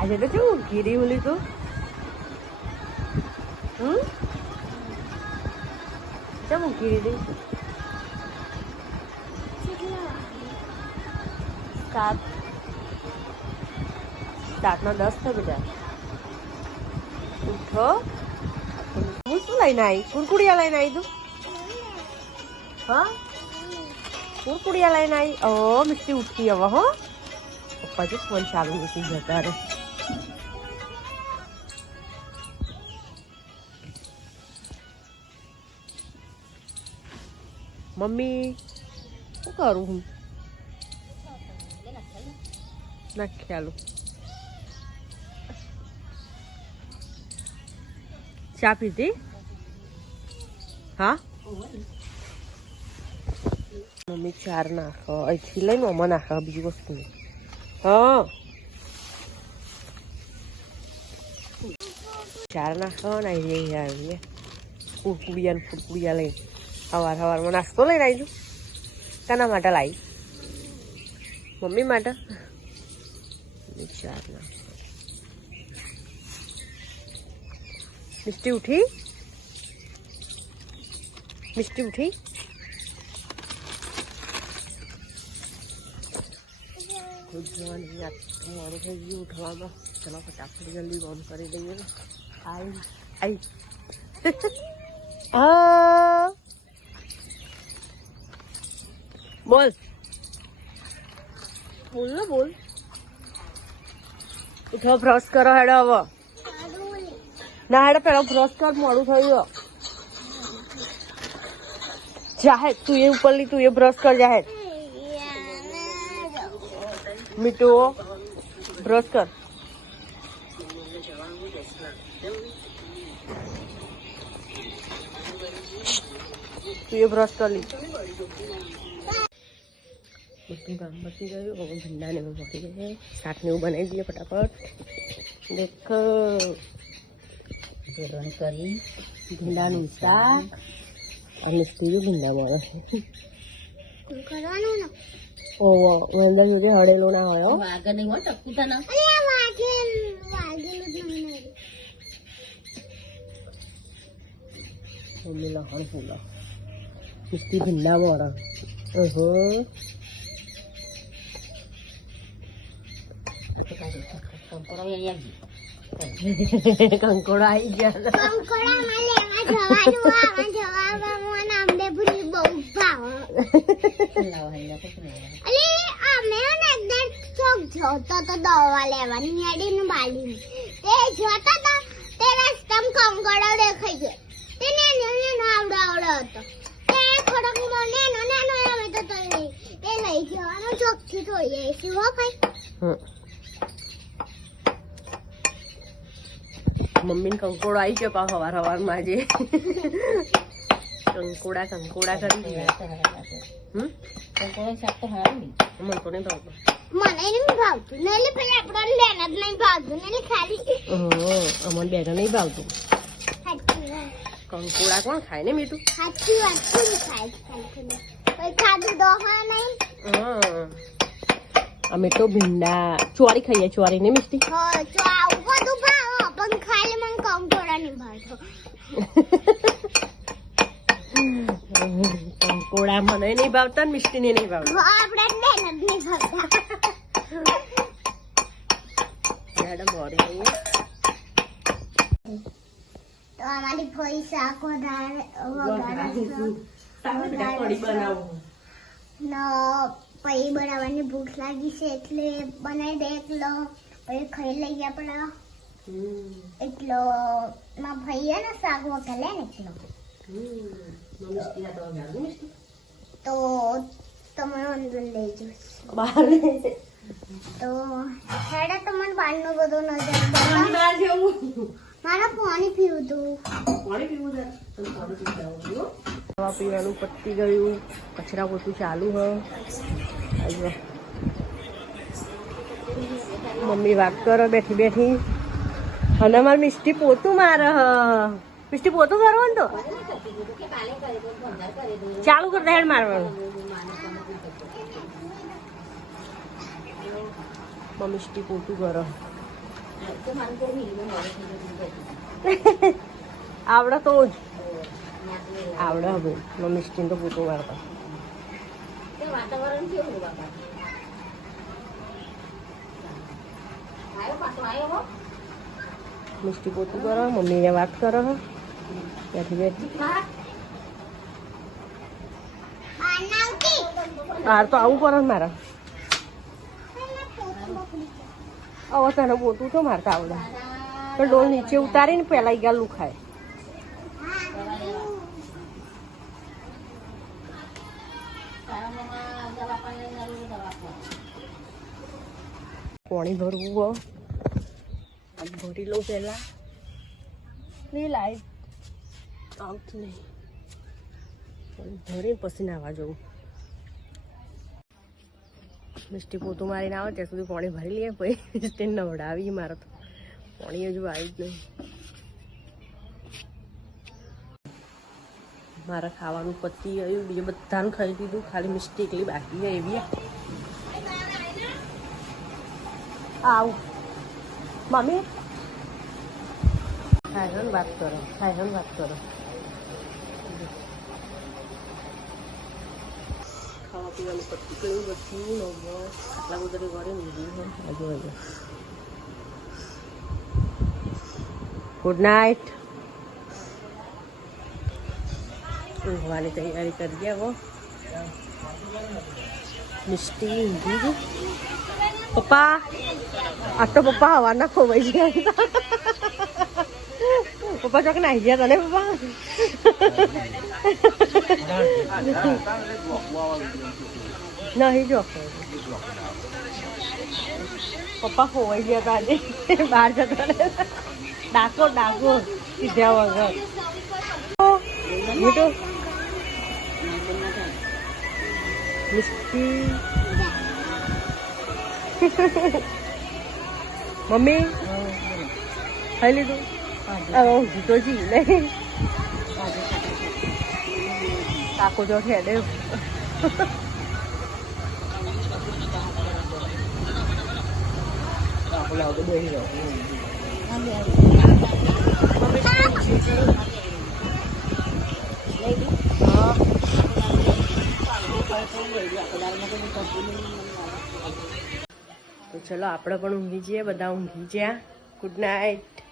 આજે તો કેવું ઘીરી ઓલી તું કેમ ઘીરી સાતનો 10 થયો બેટા ઉઠો હું શું લઈને આવી કુરકુડિયા લઈને આવી તું હા કુરકુડિયા લઈને આવી ઓ મિસ્ટી ઉઠી હવે હો પપ્પા જો ફોન ચાલુ મૂકી જતા રે મમ્મી શું કરું હું નાખ્યાલું ચા પીધી હા મમ્મી ચાર નાખો અહીંથી લઈને આમાં નાખો બીજી વસ્તુ હા ચાર નાખો ને આવીએ કુરકુડિયા ને ફુરકુડિયા લઈને સવારમાં નાસ્તો લઈને આવી છું કાના માટે લાવી મમ્મી માટે ચાર નાખો મિસ્ટી ઉઠી મિસ્ટી ઉઠી મોડું થઈ ગયું ઉઠવામાં ચલો ફટાફટ જલ્દી બંધ કરી દઈએ આઈ બોલ બોલ ને બોલ ઉઠો બ્રશ કરો હેડો હવે ના હેડો પેલા બ્રશ કર મોડું થયું જાહેર તું એ ઉપર લી તું એ બ્રશ કર જાહેર મીઠું બ્રશ કર તું એ બ્રશ કર લી બધું કામ પતી ગયું હવે ભીંડા ને પતી ગયું શાક ને એવું બનાવી દઈએ ફટાફટ દેખ કરી ભીંડાનું શાક અને સ્ટીલ ભીંડા મળે ઓહો અંદર સુધી હળેલો ના હોય આગળ નહીં હોય ટકુટા ના મમ્મી લહણ ફૂલા સ્ટીલ ભીંડા મળે ઓહો કંકોડો આવી ગયા જોતો દવા લેવાની હેડી ને બાલી તે જોતો તો તે રસ્તામાં કંકોડો દેખાઈ ગયો તેને આવડો હતો તે ખોડક નેનો આવે તો તે લઈ જવાનો ચોખ્ખી જોઈએ શું હો ભાઈ મમ્મી ને કંકોડો આવી ગયો પા સવારમાં આજે કંકોડા કરી કંકોડા શાક તો હારું મને તો નહીં ભાવતું મને નહીં ભાવતું ને પેલા આપણે લેના જ નહીં ભાવતું ને ખાલી અમને બેઠા નહીં ભાવતું કંકોડા કોણ ખાય ને મીઠું સાચી વાત કોણ ખાય કોઈ ખાધું દોહા નહીં અમે તો ભીંડા ચોરી ખાઈએ ચોરી ને મિસ્ટી હા તો આવું બધું ભાવ પણ ખાલી મને કંકોડા નહીં ભાવતો કંકોડા મને નહીં ભાવતા ને મિસ્ટી ને નહીં ભાવતા આપણે બેન જ નહીં ભાવતા મેડમ મોડે તો અમારી ફોઈ શાક વઘારે પછી બનાવવાની ભૂખ લાગી છે એટલે બનાવી દે એકલો પછી ખાઈ લઈએ આપણે એટલો માં ભાઈ ને શાક વઘારે ને એટલો તો તમે અંદર લઈ જજો તો હેડે તમને બહારનું બધું નજર મારા પાણી પીવું હતું દવા પીવાનું પતી ગયું કચરા પોતું ચાલુ હ મમ્મી વાત કરો બેઠી બેઠી અને મારી મિસ્ટી પોતું મારે હ મિસ્ટી પોતું કરવાનું તો ચાલુ કરતા હેડ મારવાનું મિસ્ટી પોતું કરો આવડે તો જ આવડે હવે મિસ્ટીન તો પૂછું મારતા વાતાવરણ કેવું બાપા મિસ્ટી પોતું કરો મમ્મીને વાત કરો ત્યાંથી બેઠી હાર તો આવું પડે ને મારે હવે તને પોતું તો મારતા આવડે તો ડોલ નીચે ઉતારીને પેલા ઈ ગાલું ખાય પાણી ભરવું હો ભરી લઉં પેલા લાઈટ આવતું નહીં ભરી પછી નાવા જવું મિસ્ટી પોતું મારીને આવે ત્યાં સુધી પાણી ભરી લઈએ પછી તે નવડાવી મારે તો પાણી હજુ આવી જ નહીં મારે ખાવાનું પતી ગયું બીજું બધાને ખાઈ દીધું ખાલી મિસ્ટી એકલી બાકી છે એવી આવું મમ્મી સાહેબ વાત કરો સાહેબ વાત કરો ખાવા પીવાનું પતી ગયું બધું આટલા બધા ઘરે લીધું હજુ હજુ ગુડ નાઇટ ઊંઘવાની તૈયારી કરી ગયા હો મિસ્ટી ઊંઘી ગઈ પપ્પા આ તો પપ્પા હવા ના ખોવાઈ ગયા પપ્પા ચોક નાહી ગયા તને પપ્પા નહીં જો પપ્પા ખોવાઈ ગયા હતા આજે બહાર જતા ડાકો ડાકો સીધા વગર મીઠું મિસ્ટી મમ્મી ખાઈ લીધું હવે ઊંઘી તો જી નહીં કાકો જો હેડે તો ચલો આપણે પણ ઊંઘી જઈએ બધા ઊંઘી ગયા ગુડ નાઇટ